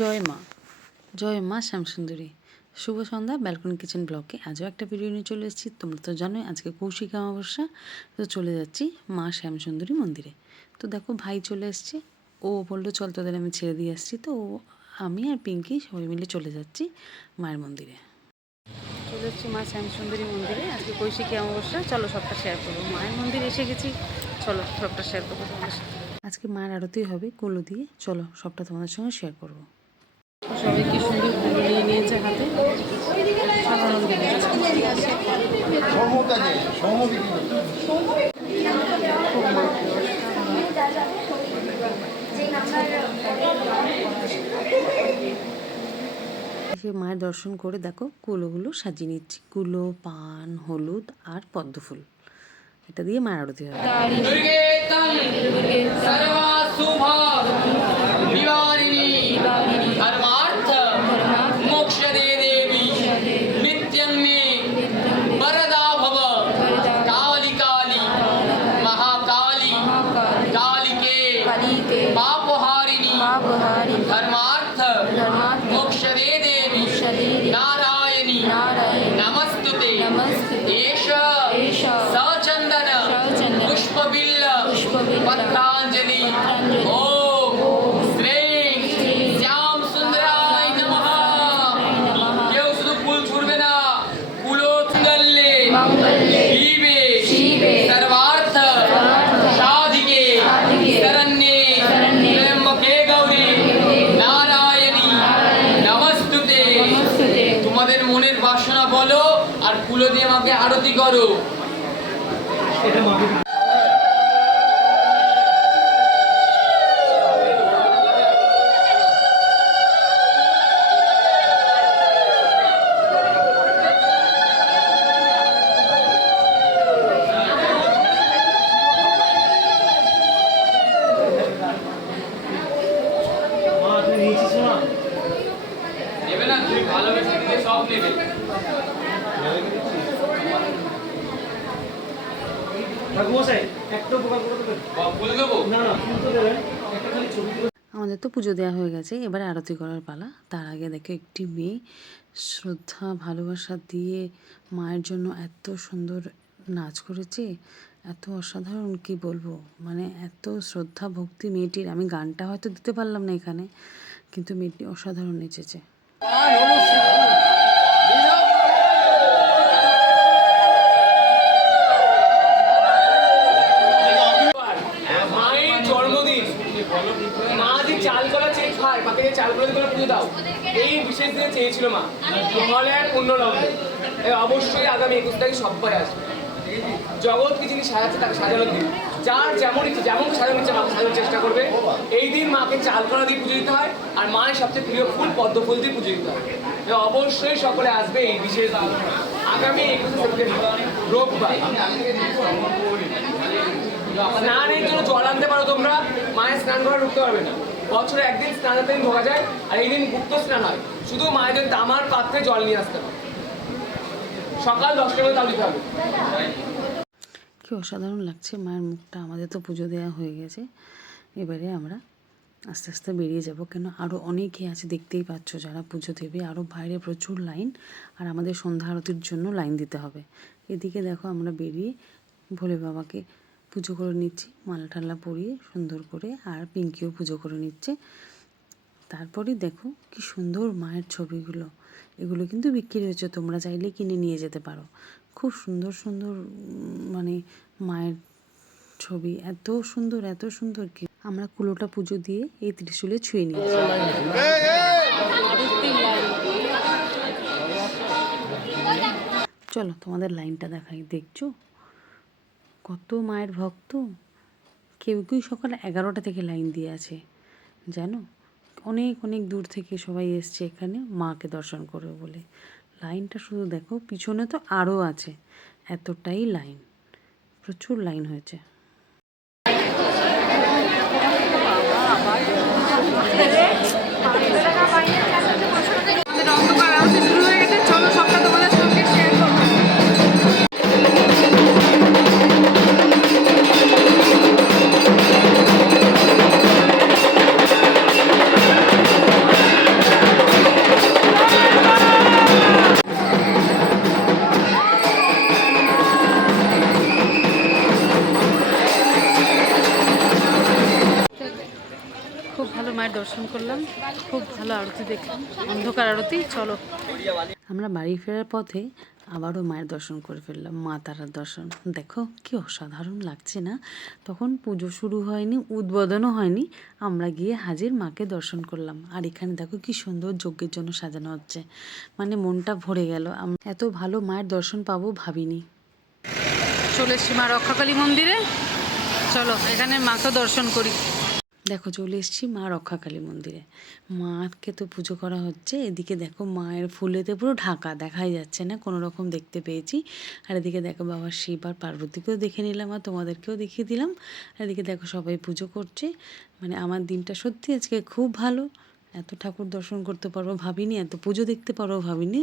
জয় মা, জয় মা শ্যামসুন্দরী। শুভ সন্ধ্যা balcony kitchen ব্লগে আজও একটা ভিডিও নিয়ে চলে এসেছি। তোমরা তো জানোই আজকে কৌশিক অমাবস্যা, তো চলে যাচ্ছি মা শ্যামসুন্দরী মন্দিরে। তো দেখো ভাই চলে এসছে, ও বললো চল তোদের আমি ছেড়ে দিয়ে আসছি। তো আমি আর পিঙ্কি সবাই মিলে চলে যাচ্ছি মায়ের মন্দিরে। চলে যাচ্ছি মা শ্যামসুন্দরী মন্দিরে, আজকে কৌশিকী অমাবস্যা। চলো সবটা শেয়ার করবো। মায়ের মন্দিরে এসে গেছি, চলো সবটা শেয়ার করবো তোমাদের সাথে। আজকে মায়ের আরতি হবে কুলো দিয়ে, চলো সবটা তোমাদের সঙ্গে শেয়ার করবো। সবাই কি সুন্দর কুলো নিয়ে নিয়েছে হাতে, সাধারণ মায়ের দর্শন করে দেখো কুলোগুলো সাজিয়ে নিচ্ছি। কুলো, পান, হলুদ আর পদ্ম ফুল, এটা দিয়ে মায়ের আরতি হবে। धर्मार्थ मोक्षदे देवी नारायणी नमस्तुते एष सचंदन पुष्पबिल्ल पत्रांजलि ओम श्रीं श्याम सुंदराय नमः। केउ शुधु फुल छुड़बे ना, कुलोत्तल्ले शिवे सर्वार्थ साधिके शरण्ये त्र्यंबके गौरी नारायणी नमस्तुते। তোমাদের মনের বাসনা বলো আর কুলো দিয়ে মাকে আরতি করো। নেবে না, তুমি ভালোবেসে দিয়ে সব নেবে। আমাদের তো পুজো দেওয়া হয়ে গেছে, এবারে আরতি করার পালা। তার আগে দেখো একটি মেয়ে শ্রদ্ধা ভালোবাসা দিয়ে মায়ের জন্য এত সুন্দর নাচ করেছে, এত অসাধারণ কি বলবো, মানে এত শ্রদ্ধা ভক্তি মেয়েটির। আমি গানটা হয়তো দিতে পারলাম না এখানে, কিন্তু মেয়েটি অসাধারণ নেচেছে। মায়ের জন্মদিন, মা যে চাল কলা চেয়ে খায়, মাকে যে চাল কলা দিয়ে পুজো দাও, এই বিশেষ দিনে চেয়েছিল মা মহালয়ার পুণ্য লগ্নে। অবশ্যই আগামী 21 তারিখ সবাই আসবে। জগৎকে যিনি সাজাচ্ছে তাকে সাজানোর দিন, যার যেমন ইচ্ছে যেমন সাজানো ইচ্ছে মাকে সাজানোর চেষ্টা করবে। এই দিন মাকে চাল কলা দিয়ে পুজো দিতে হয়, আর মায়ের সবচেয়ে প্রিয় ফুল পদ্ম ফুল দিয়ে পুজো দিতে হয়। অবশ্যই সকলে আসবে এই বিশেষ দিন, আগামী 21 সেপ্টেম্বর রোববার। স্নানের জন্য জল আনতে পারো তোমরা, মায়ের স্নান ঘরে ঢুকতে পারবে না। বছরে একদিন স্নানের দিন ঢোকা যায়, আর এই দিন গুপ্ত স্নান হয়। শুধু মায়ের জন্য তামার পাত্রে জল নিয়ে আসতে হবে, সকাল 10টার মধ্যে তাও দিতে হবে। কি অসাধারণ লাগছে মায়ের মুখটা। আমাদের তো পুজো দেওয়া হয়ে গেছে, এবারে আমরা আস্তে আস্তে বেরিয়ে যাব, কেন আরও অনেকে আছে দেখতেই পাচ্ছ যারা পুজো দেবে। আরও বাইরে প্রচুর লাইন, আর আমাদের সন্ধ্যা আরতির জন্য লাইন দিতে হবে। এদিকে দেখো আমরা বেরিয়ে ভোলে বাবাকে পুজো করে নিচ্ছি, মালা টালা পরিয়ে সুন্দর করে, আর পিঙ্কিও পুজো করে নিচ্ছে। তারপরে দেখো কি সুন্দর মায়ের ছবিগুলো, এগুলো কিন্তু বিক্রি হচ্ছে, তোমরা চাইলে কিনে নিয়ে যেতে পারো। খুব সুন্দর সুন্দর মানে মায়ের ছবি, এত সুন্দর এত সুন্দর। কি আমরা কুলোটা পুজো দিয়ে এই ত্রিশূলে ছুঁয়ে নিয়েছি। চলো তোমাদের লাইনটা দেখাই, দেখছো কত মায়ের ভক্ত। কেউ কেউ সকাল 11টা থেকে লাইন দিয়ে আছে, জানো অনেক অনেক দূর থেকে সবাই এসছে এখানে মাকে দর্শন করবে বলে। লাইনটা শুধু দেখো, পিছনে তো আরও আছে, এতটাই লাইন, প্রচুর লাইন হয়েছে। আসলাম, খুব ভালো আরতি দেখলাম, অন্ধকার আরতি। চলো, আমরা বাড়ি ফেরার পথে আবারও মায়ের দর্শন করে ফেললাম, মা তারার দর্শন। দেখো কি অসাধারণ লাগছে না? তখন পুজো শুরু হয়নি, উদ্বোধনও হয়নি, আমরা গিয়ে হাজির মাকে দর্শন করলাম। আর এখানে দেখো কি সুন্দর যজ্ঞের জন্য সাজানো হচ্ছে, মানে মনটা ভরে গেল। এত ভালো মায়ের দর্শন পাবো ভাবিনি। চলে এসছি মা রক্ষাকালী মন্দিরে, চলো এখানে মাকে দর্শন করি। দেখো চলে এসেছি মা রক্ষাকালী মন্দিরে, মাকে তো পুজো করা হচ্ছে। এদিকে দেখো মায়ের ফুলেতে পুরো ঢাকা, দেখাই যাচ্ছে না, কোনো রকম দেখতে পেয়েছি। আর এদিকে দেখো বাবা শিব আর পার্বতীকেও দেখে নিলাম, আর তোমাদেরকেও দেখিয়ে দিলাম। আর এদিকে দেখো সবাই পুজো করছে। মানে আমার দিনটা সত্যি আজকে খুব ভালো, এত ঠাকুর দর্শন করতে পারবো ভাবিনি, এত পুজো দেখতে পারবো ভাবিনি।